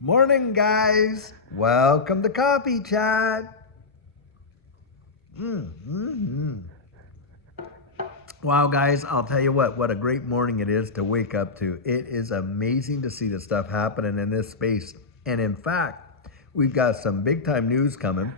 Morning, guys. Welcome to Coffee Chat. Wow, guys, I'll tell you what a great morning it is to wake up to. It is amazing to see the stuff happening in this space. And in fact, we've got some big time news coming.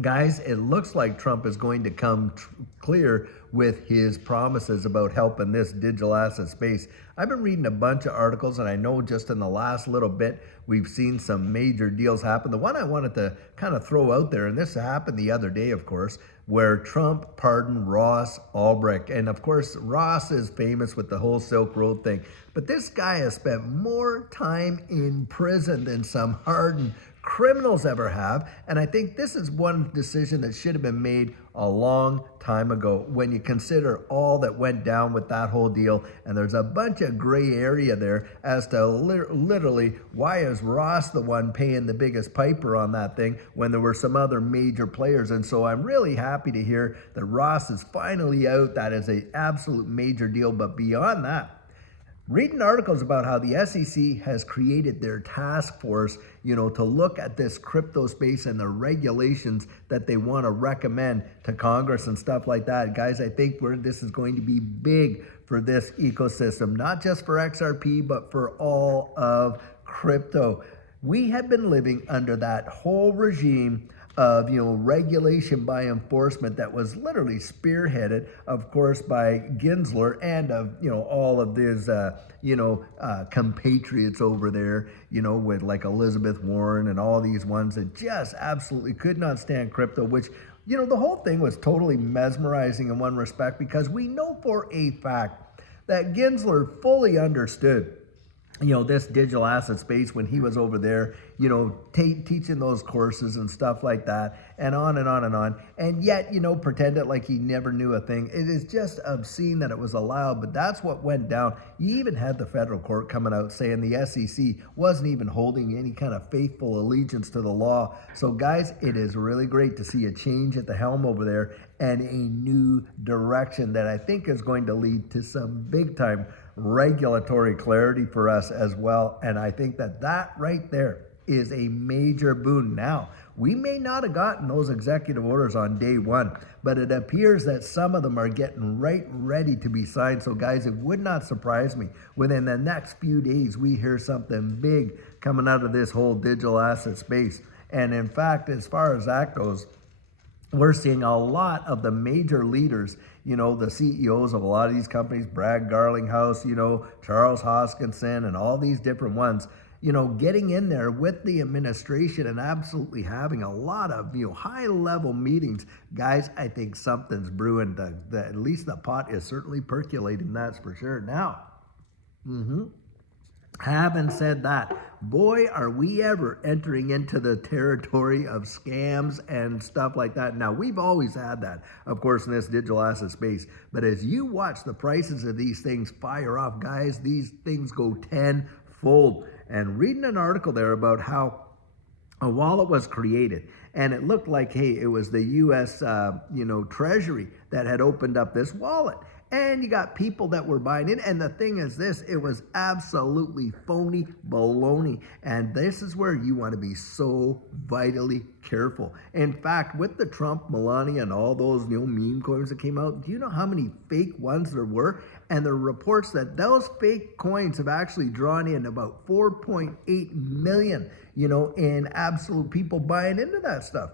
Guys, it looks like Trump is going to come clear with his promises about helping this digital asset space. I've been reading a bunch of articles, and I know just in the last little bit, we've seen some major deals happen. The one I wanted to kind of throw out there, and this happened the other day, of course, where Trump pardoned Ross Ulbricht. And of course, Ross is famous with the whole Silk Road thing. But this guy has spent more time in prison than some hardened criminals ever have. And I think this is one decision that should have been made a long time ago when you consider all that went down with that whole deal. And there's a bunch of gray area there as to literally why is Ross the one paying the biggest piper on that thing when there were some other major players. And so I'm really happy to hear that Ross is finally out. That is an absolute major deal. But beyond that, reading articles about how the SEC has created their task force, to look at this crypto space and the regulations that they want to recommend to Congress and stuff like that. Guys, I think this is going to be big for this ecosystem, not just for XRP, but for all of crypto. We have been living under that whole regime of regulation by enforcement that was literally spearheaded, of course, by Gensler and of all of these compatriots over there, with like Elizabeth Warren and all these ones that just absolutely could not stand crypto, which the whole thing was totally mesmerizing in one respect, because we know for a fact that Gensler fully understood this digital asset space when he was over there, teaching those courses and stuff like that, and on and on and on. And yet, pretended like he never knew a thing. It is just obscene that it was allowed, but that's what went down. You even had the federal court coming out saying the SEC wasn't even holding any kind of faithful allegiance to the law. So, guys, it is really great to see a change at the helm over there and a new direction that I think is going to lead to some big time regulatory clarity for us as well. And I think that right there is a major boon. Now, we may not have gotten those executive orders on day one, but it appears that some of them are getting ready to be signed. So guys, it would not surprise me within the next few days we hear something big coming out of this whole digital asset space. And in fact, as far as that goes, we're seeing a lot of the major leaders, the CEOs of a lot of these companies, Brad Garlinghouse, Charles Hoskinson, and all these different ones, getting in there with the administration and absolutely having a lot of, high level meetings. Guys, I think something's brewing. At least the pot is certainly percolating, that's for sure. Now, having said that, boy, are we ever entering into the territory of scams and stuff like that. Now, we've always had that, of course, in this digital asset space. But as you watch the prices of these things fire off, guys, these things go tenfold. And reading an article there about how a wallet was created, and it looked like, hey, it was the U.S. Treasury that had opened up this wallet. And you got people that were buying it. And the thing is this, it was absolutely phony baloney. And this is where you want to be so vitally careful. In fact, with the Trump, Melania, and all those meme coins that came out, do you know how many fake ones there were? And there are reports that those fake coins have actually drawn in about 4.8 million, in absolute people buying into that stuff.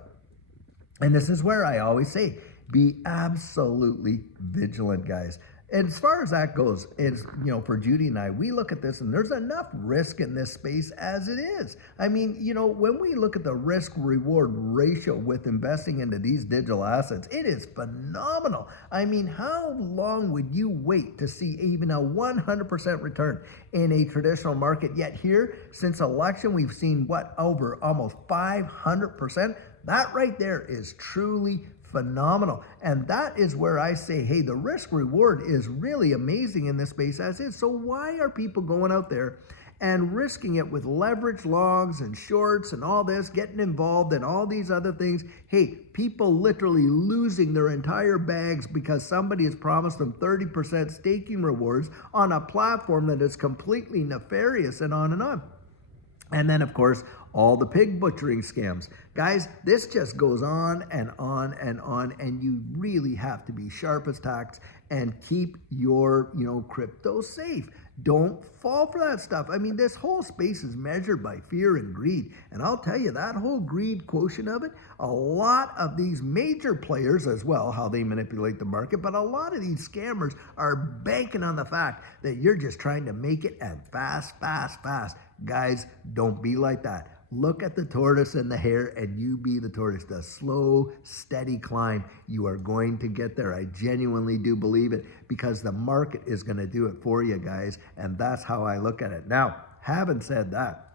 And this is where I always say, be absolutely vigilant, guys. And as far as that goes, it's, for Judy and I, we look at this and there's enough risk in this space as it is. I mean, when we look at the risk reward ratio with investing into these digital assets, it is phenomenal. I mean, how long would you wait to see even a 100% return in a traditional market? Yet here, since election, we've seen over almost 500%. That right there is truly phenomenal. And that is where I say, hey, the risk reward is really amazing in this space as is. So why are people going out there and risking it with leverage longs and shorts and all this, getting involved in all these other things? Hey, people literally losing their entire bags because somebody has promised them 30% staking rewards on a platform that is completely nefarious, and on and on. And then, of course, all the pig butchering scams. Guys, this just goes on and on and on, and you really have to be sharp as tacks and keep your, crypto safe. Don't fall for that stuff. I mean, this whole space is measured by fear and greed. And I'll tell you, that whole greed quotient of it, a lot of these major players as well, how they manipulate the market, but a lot of these scammers are banking on the fact that you're just trying to make it and fast, fast, fast. Guys, don't be like that. Look at the tortoise and the hare, and you be the tortoise. The slow, steady climb. You are going to get there. I genuinely do believe it, because the market is going to do it for you, guys. And that's how I look at it. Now, having said that,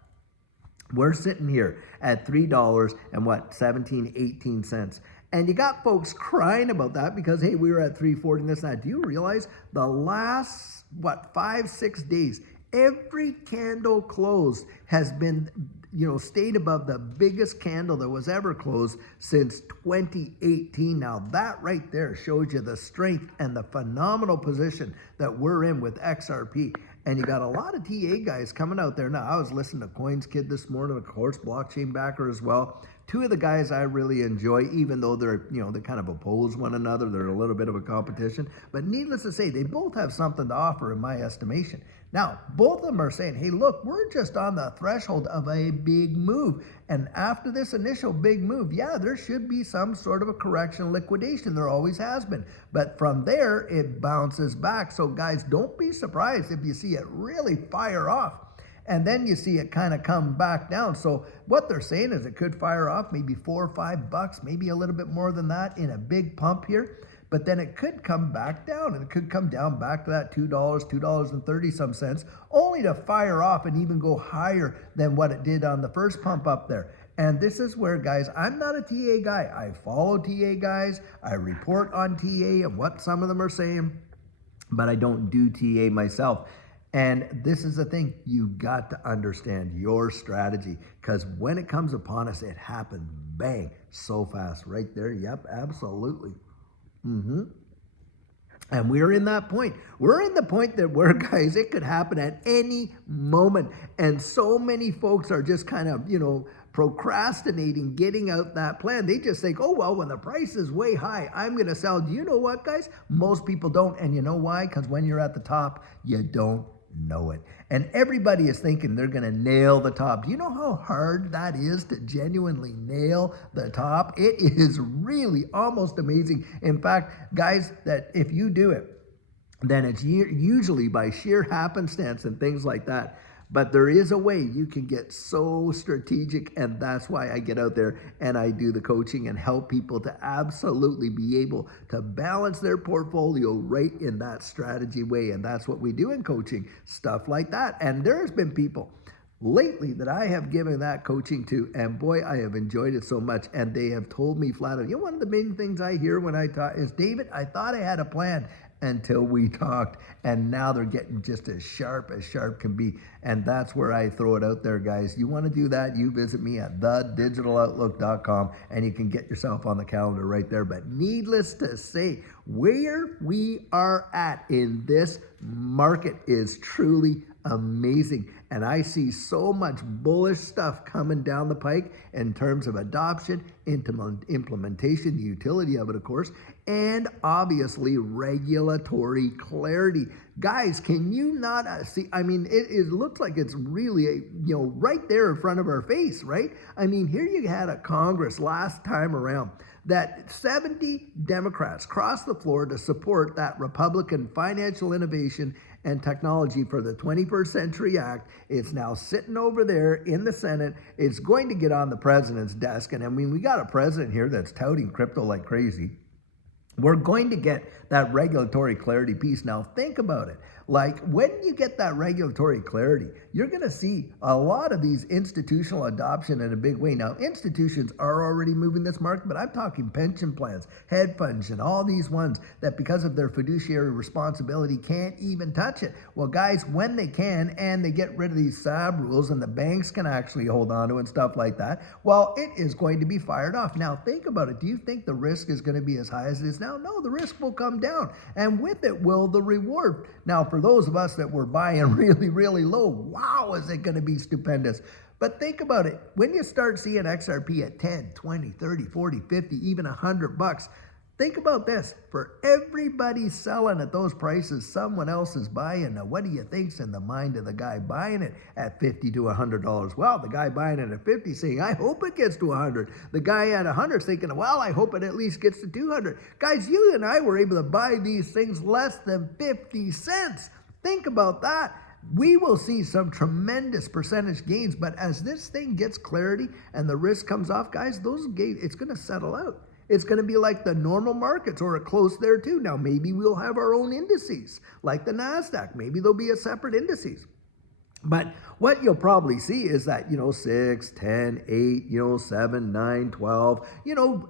we're sitting here at $3 and what, 17, 18 cents. And you got folks crying about that because, hey, we were at 340 and this and that. Do you realize the last, 5, 6 days, every candle closed has been, stayed above the biggest candle that was ever closed since 2018. Now that right there shows you the strength and the phenomenal position that we're in with XRP. And you got a lot of TA guys coming out there now. I was listening to Coins Kid this morning, of course, blockchain backer as well. Two of the guys I really enjoy, even though they're, they kind of oppose one another. They're a little bit of a competition. But needless to say, they both have something to offer in my estimation. Now, both of them are saying, hey, look, we're just on the threshold of a big move. And after this initial big move, yeah, there should be some sort of a correction, liquidation. There always has been. But from there, it bounces back. So guys, don't be surprised if you see it really fire off. And then you see it kind of come back down. So what they're saying is it could fire off maybe $4 or $5, maybe a little bit more than that in a big pump here. But then it could come back down, and it could come down back to that $2, $2.30 some cents, only to fire off and even go higher than what it did on the first pump up there. And this is where, guys, I'm not a TA guy. I follow TA guys. I report on TA and what some of them are saying, but I don't do TA myself. And this is the thing, you got to understand your strategy, because when it comes upon us, it happens, bang, so fast right there. Yep, absolutely. And we're in that point. We're in the point that where, guys, it could happen at any moment. And so many folks are just kind of, procrastinating getting out that plan. They just think, oh, well, when the price is way high, I'm going to sell. Do you know what, guys? Most people don't. And you know why? Because when you're at the top, you don't know it. And everybody is thinking they're going to nail the top. Do you know how hard that is to genuinely nail the top? It is really almost amazing. In fact, guys, that if you do it, then it's usually by sheer happenstance and things like that. But there is a way you can get so strategic, and that's why I get out there and I do the coaching and help people to absolutely be able to balance their portfolio right in that strategy way. And that's what we do in coaching, stuff like that. And there's been people lately that I have given that coaching to, and boy, I have enjoyed it so much. And they have told me flat out, one of the main things I hear when I talk is, David, I thought I had a plan until we talked, and now they're getting just as sharp can be. And that's where I throw it out there, guys. You want to do that, you visit me at thedigitaloutlook.com, and you can get yourself on the calendar right there. But needless to say, where we are at in this market is truly amazing. And I see so much bullish stuff coming down the pike in terms of adoption, implementation, the utility of it, of course, and obviously regulatory clarity. Guys, can you not see? I mean, it looks like it's really, right there in front of our face, right? I mean, here you had a Congress last time around that 70 Democrats crossed the floor to support that Republican Financial Innovation and Technology for the 21st Century Act. It's now sitting over there in the Senate. It's going to get on the president's desk. And I mean, we got a president here that's touting crypto like crazy. We're going to get that regulatory clarity piece. Now, think about it. Like, when you get that regulatory clarity, you're going to see a lot of these institutional adoption in a big way. Now, institutions are already moving this market, but I'm talking pension plans, hedge funds, and all these ones that because of their fiduciary responsibility can't even touch it. Well, guys, when they can, and they get rid of these SAB rules and the banks can actually hold on to it and stuff like that, well, it is going to be fired off. Now, think about it. Do you think the risk is going to be as high as it is now? No, the risk will come down, and with it will the reward. Now, for those of us that were buying really, really low, wow, is it going to be stupendous. But think about it. When you start seeing XRP at 10, 20, 30, 40, 50, even $100, think about this. For everybody selling at those prices, someone else is buying. Now, what do you think's in the mind of the guy buying it at $50 to $100? Well, the guy buying it at 50 saying, I hope it gets to 100. The guy at 100 thinking, well, I hope it at least gets to 200. Guys, you and I were able to buy these things less than 50 cents. Think about that. We will see some tremendous percentage gains, but as this thing gets clarity and the risk comes off, guys, those gains, it's going to settle out. It's going to be like the normal markets or close there too. Now, maybe we'll have our own indices like the NASDAQ. Maybe there'll be a separate indices. But what you'll probably see is that, 6, 10, 8, 7, 9, 12,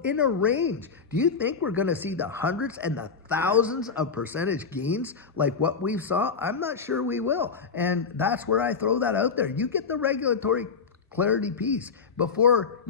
in a range. Do you think we're going to see the hundreds and the thousands of percentage gains like what we saw? I'm not sure we will. And that's where I throw that out there. You get the regulatory clarity piece before,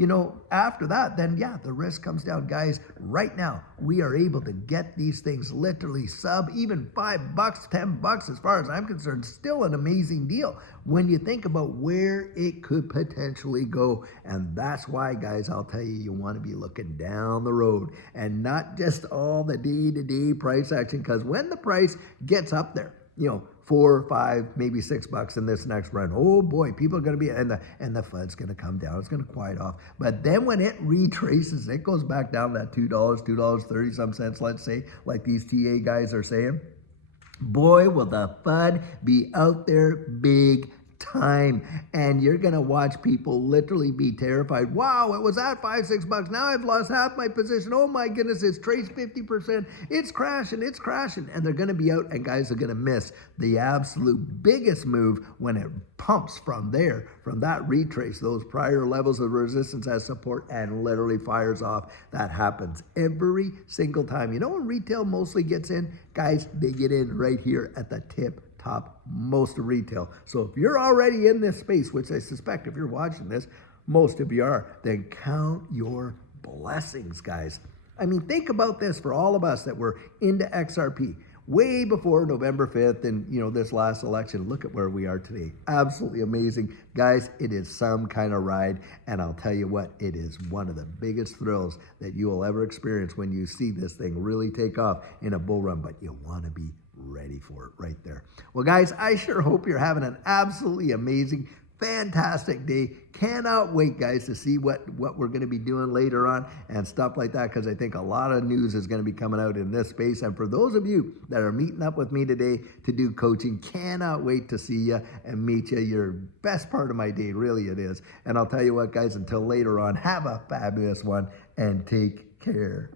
after that, then yeah, the risk comes down. Guys, right now, we are able to get these things literally sub even $5, $10, as far as I'm concerned, still an amazing deal when you think about where it could potentially go. And that's why, guys, I'll tell you, you want to be looking down the road and not just all the day-to-day price action, because when the price gets up there, 4, 5, maybe $6 in this next run. Oh boy, people are going to be, and the FUD's going to come down. It's going to quiet off. But then when it retraces, it goes back down that $2, $2.30 some cents, let's say, like these TA guys are saying. Boy, will the FUD be out there big time, and you're gonna watch people literally be terrified. Wow, it was at $5, $6. Now I've lost half my position. Oh my goodness, it's traced 50%. It's crashing, and they're gonna be out, and guys are gonna miss the absolute biggest move when it pumps from there, from that retrace, those prior levels of resistance as support, and literally fires off. That happens every single time. When retail mostly gets in, guys, they get in right here at the top most of retail. So if you're already in this space, which I suspect if you're watching this, most of you are, then count your blessings, guys. I mean, think about this for all of us that were into XRP way before November 5th and, this last election. Look at where we are today. Absolutely amazing. Guys, it is some kind of ride, and I'll tell you what, it is one of the biggest thrills that you will ever experience when you see this thing really take off in a bull run, but you want to be ready for it right there. Well, guys, I sure hope you're having an absolutely amazing, fantastic day. Cannot wait, guys, to see what we're going to be doing later on and stuff like that, because I think a lot of news is going to be coming out in this space. And for those of you that are meeting up with me today to do coaching, cannot wait to see you and meet you. Your best part of my day, really it is. And I'll tell you what, guys, until later on, have a fabulous one and take care.